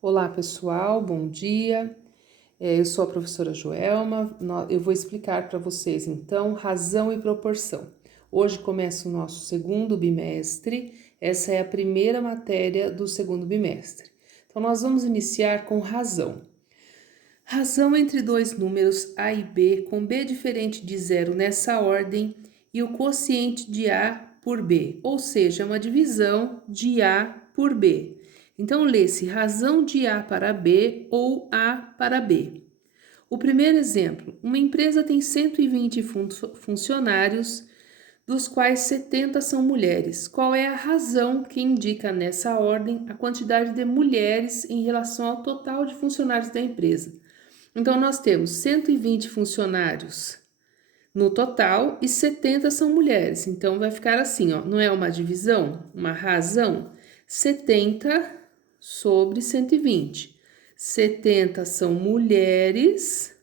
Olá pessoal, bom dia. Eu sou a professora Joelma. Eu vou explicar para vocês então razão e proporção. Hoje começa o nosso segundo bimestre. Essa é a primeira matéria do segundo bimestre. Então nós vamos iniciar com razão. Razão entre dois números A e B com B diferente de zero nessa ordem e o quociente de A por B, ou seja, uma divisão de A por B. Então, lê-se razão de A para B ou A para B. O primeiro exemplo, uma empresa tem 120 funcionários, dos quais 70 são mulheres. Qual é a razão que indica nessa ordem a quantidade de mulheres em relação ao total de funcionários da empresa? Então, nós temos 120 funcionários no total e 70 são mulheres. Então, vai ficar assim, ó, não é uma divisão, uma razão? 70 sobre 120. 70 são mulheres,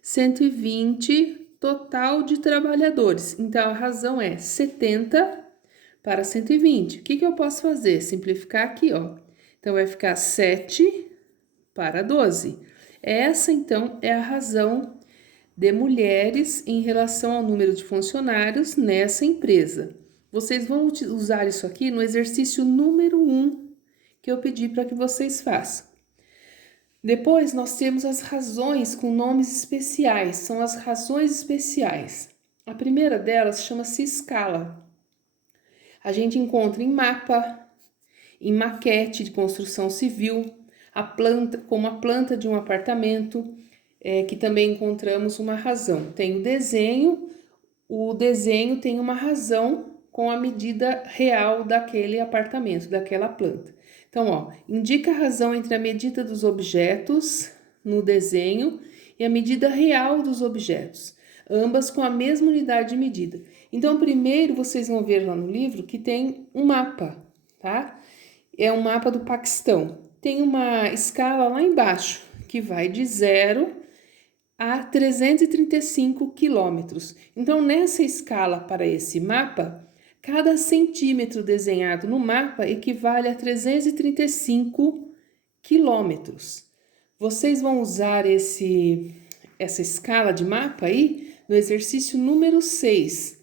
120 total de trabalhadores. Então, a razão é 70 para 120. O que eu posso fazer? Simplificar aqui, ó. Então, vai ficar 7 para 12. Essa, então, é a razão de mulheres em relação ao número de funcionários nessa empresa. Vocês vão usar isso aqui no exercício número 1 que eu pedi para que vocês façam. Depois, nós temos as razões com nomes especiais, são as razões especiais. A primeira delas chama-se escala. A gente encontra em mapa, em maquete de construção civil, a planta, como a planta de um apartamento, que também encontramos uma razão. Tem o desenho tem uma razão com a medida real daquele apartamento, daquela planta. Então, ó, indica a razão entre a medida dos objetos no desenho e a medida real dos objetos, ambas com a mesma unidade de medida. Então, primeiro vocês vão ver lá no livro que tem um mapa, tá? É um mapa do Paquistão. Tem uma escala lá embaixo que vai de 0 a 335 quilômetros. Então, nessa escala para esse mapa, cada centímetro desenhado no mapa equivale a 335 quilômetros. Vocês vão usar essa escala de mapa aí no exercício número 6,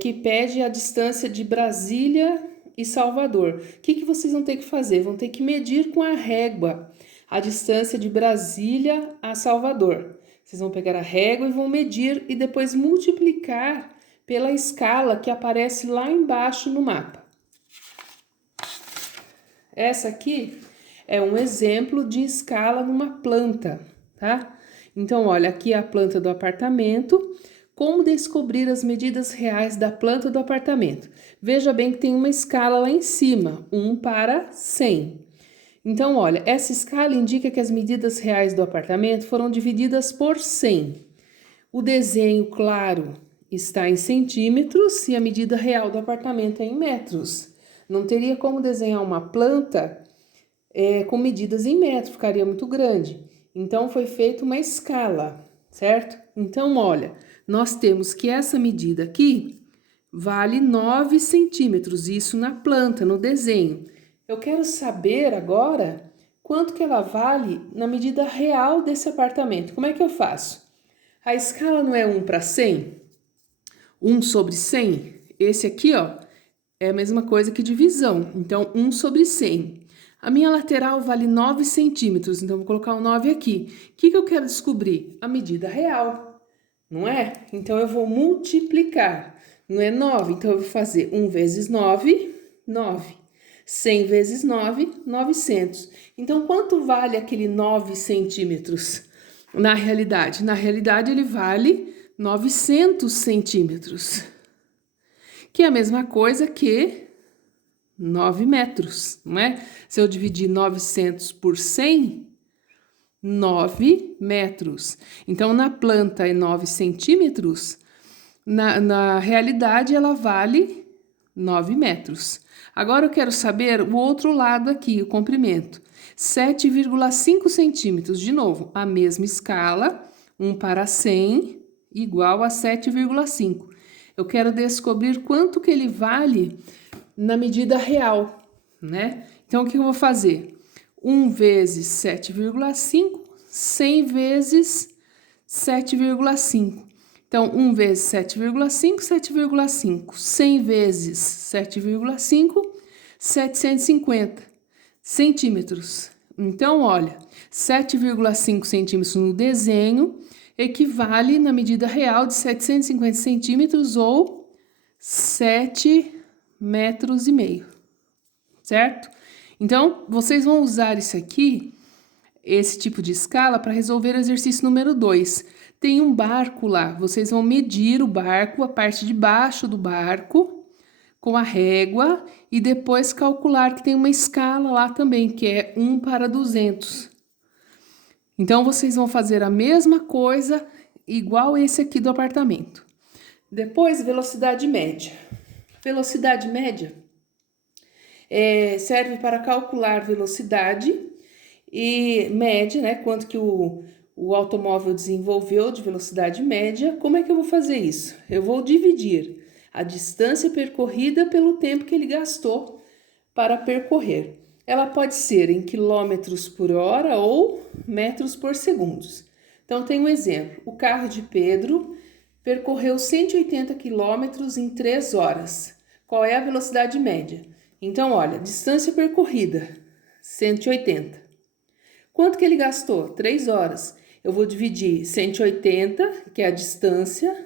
que pede a distância de Brasília e Salvador. O que vocês vão ter que fazer? Vão ter que medir com a régua a distância de Brasília a Salvador. Vocês vão pegar a régua e vão medir e depois multiplicar pela escala que aparece lá embaixo no mapa. Essa aqui é um exemplo de escala numa planta, tá? Então, olha, aqui é a planta do apartamento. Como descobrir as medidas reais da planta do apartamento? Veja bem que tem uma escala lá em cima, 1 para 100. Então, olha, essa escala indica que as medidas reais do apartamento foram divididas por 100. O desenho, claro, está em centímetros e a medida real do apartamento é em metros. Não teria como desenhar uma planta com medidas em metros, ficaria muito grande. Então, foi feita uma escala, certo? Então, olha, nós temos que essa medida aqui vale 9 centímetros, isso na planta, no desenho. Eu quero saber agora quanto que ela vale na medida real desse apartamento. Como é que eu faço? A escala não é 1 para 100? 1 sobre 100? Esse aqui, ó, é a mesma coisa que divisão. Então, 1 sobre 100. A minha lateral vale 9 centímetros, então vou colocar o 9 aqui. O que eu quero descobrir? A medida real, não é? Então, eu vou multiplicar. Não é 9, então eu vou fazer 1 vezes 9, 9. 100 vezes 9, 900. Então, quanto vale aquele 9 centímetros na realidade? Na realidade, ele vale 900 centímetros, que é a mesma coisa que 9 metros, não é? Se eu dividir 900 por 100, 9 metros. Então, na planta é 9 centímetros, na realidade ela vale 9 metros. Agora eu quero saber o outro lado aqui, o comprimento. 7,5 centímetros, de novo, a mesma escala, 1 para 100 igual a 7,5. Eu quero descobrir quanto que ele vale na medida real, né? Então, o que eu vou fazer? 1 vezes 7,5, 100 vezes 7,5. Então, 1 vezes 7,5, 7,5. 100 vezes 7,5, 750 centímetros. Então, olha, 7,5 centímetros no desenho equivale na medida real de 750 centímetros ou 7,5 metros, certo? Então, vocês vão usar isso aqui, esse tipo de escala, para resolver o exercício número 2. Tem um barco lá, vocês vão medir o barco, a parte de baixo do barco, com a régua, e depois calcular que tem uma escala lá também, que é 1 para 200. Então, vocês vão fazer a mesma coisa, igual esse aqui do apartamento. Depois, velocidade média. Velocidade média serve para calcular velocidade e média, né? Quanto que o automóvel desenvolveu de velocidade média. Como é que eu vou fazer isso? Eu vou dividir a distância percorrida pelo tempo que ele gastou para percorrer. Ela pode ser em quilômetros por hora ou metros por segundo. Então, tem um exemplo. O carro de Pedro percorreu 180 quilômetros em 3 horas. Qual é a velocidade média? Então, olha, distância percorrida, 180. Quanto que ele gastou? 3 horas. Eu vou dividir 180, que é a distância,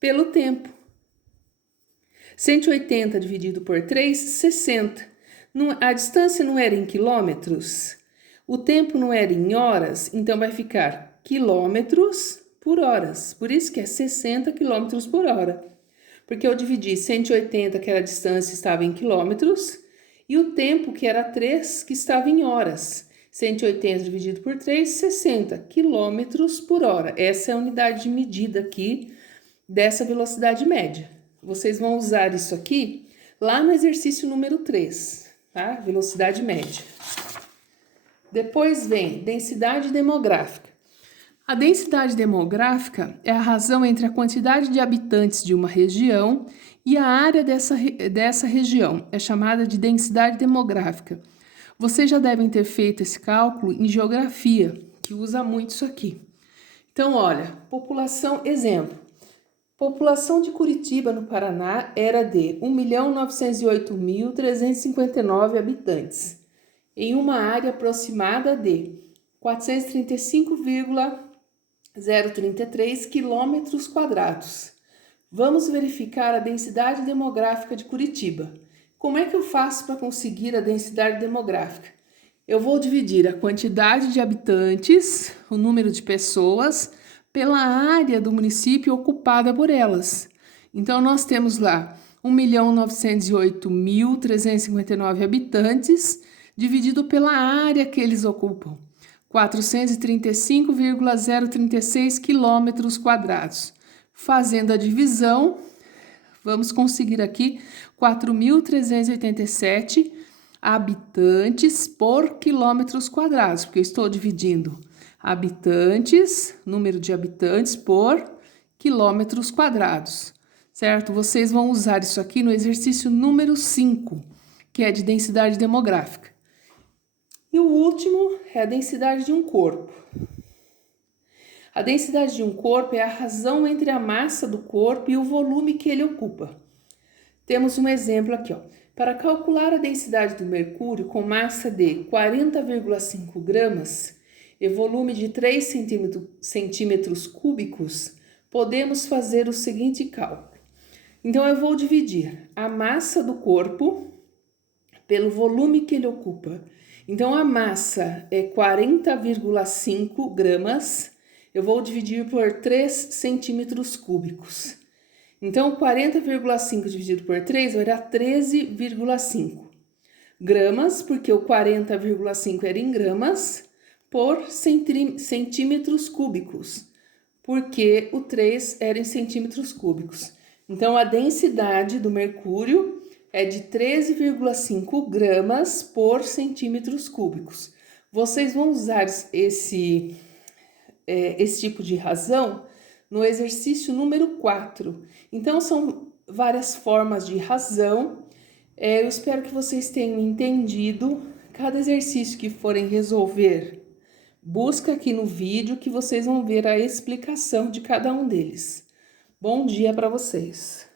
pelo tempo. 180 dividido por 3, 60. A distância não era em quilômetros, o tempo não era em horas, então vai ficar quilômetros por horas. Por isso que é 60 quilômetros por hora. Porque eu dividi 180, que era a distância, estava em quilômetros, e o tempo, que era 3, que estava em horas. 180 dividido por 3, 60 quilômetros por hora. Essa é a unidade de medida aqui dessa velocidade média. Vocês vão usar isso aqui lá no exercício número 3, tá? Velocidade média. Depois vem densidade demográfica. A densidade demográfica é a razão entre a quantidade de habitantes de uma região e a área dessa região. É chamada de densidade demográfica. Vocês já devem ter feito esse cálculo em geografia, que usa muito isso aqui. Então, olha, população, exemplo. População de Curitiba, no Paraná, era de 1.908.359 habitantes, em uma área aproximada de 435,033 quilômetros quadrados. Vamos verificar a densidade demográfica de Curitiba. Como é que eu faço para conseguir a densidade demográfica? Eu vou dividir a quantidade de habitantes, o número de pessoas, pela área do município ocupada por elas. Então, nós temos lá 1.908.359 habitantes, dividido pela área que eles ocupam, 435,036 quilômetros quadrados. Fazendo a divisão, vamos conseguir aqui 4.387 habitantes por quilômetros quadrados, porque eu estou dividindo habitantes, número de habitantes por quilômetros quadrados, certo? Vocês vão usar isso aqui no exercício número 5, que é de densidade demográfica. E o último é a densidade de um corpo. A densidade de um corpo é a razão entre a massa do corpo e o volume que ele ocupa. Temos um exemplo aqui, ó. Para calcular a densidade do mercúrio com massa de 40,5 gramas e volume de 3 centímetros cúbicos, podemos fazer o seguinte cálculo. Então, eu vou dividir a massa do corpo pelo volume que ele ocupa. Então, a massa é 40,5 gramas, eu vou dividir por 3 centímetros cúbicos. Então, 40,5 dividido por 3 vai dar 13,5 gramas, porque o 40,5 era em gramas, por centímetros cúbicos, porque o 3 era em centímetros cúbicos. Então, a densidade do mercúrio é de 13,5 gramas por centímetros cúbicos. Vocês vão usar esse tipo de razão no exercício número 4. Então, são várias formas de razão Eu espero que vocês tenham entendido. Cada exercício que forem resolver, busca aqui no vídeo que vocês vão ver a explicação de cada um deles. Bom dia para vocês!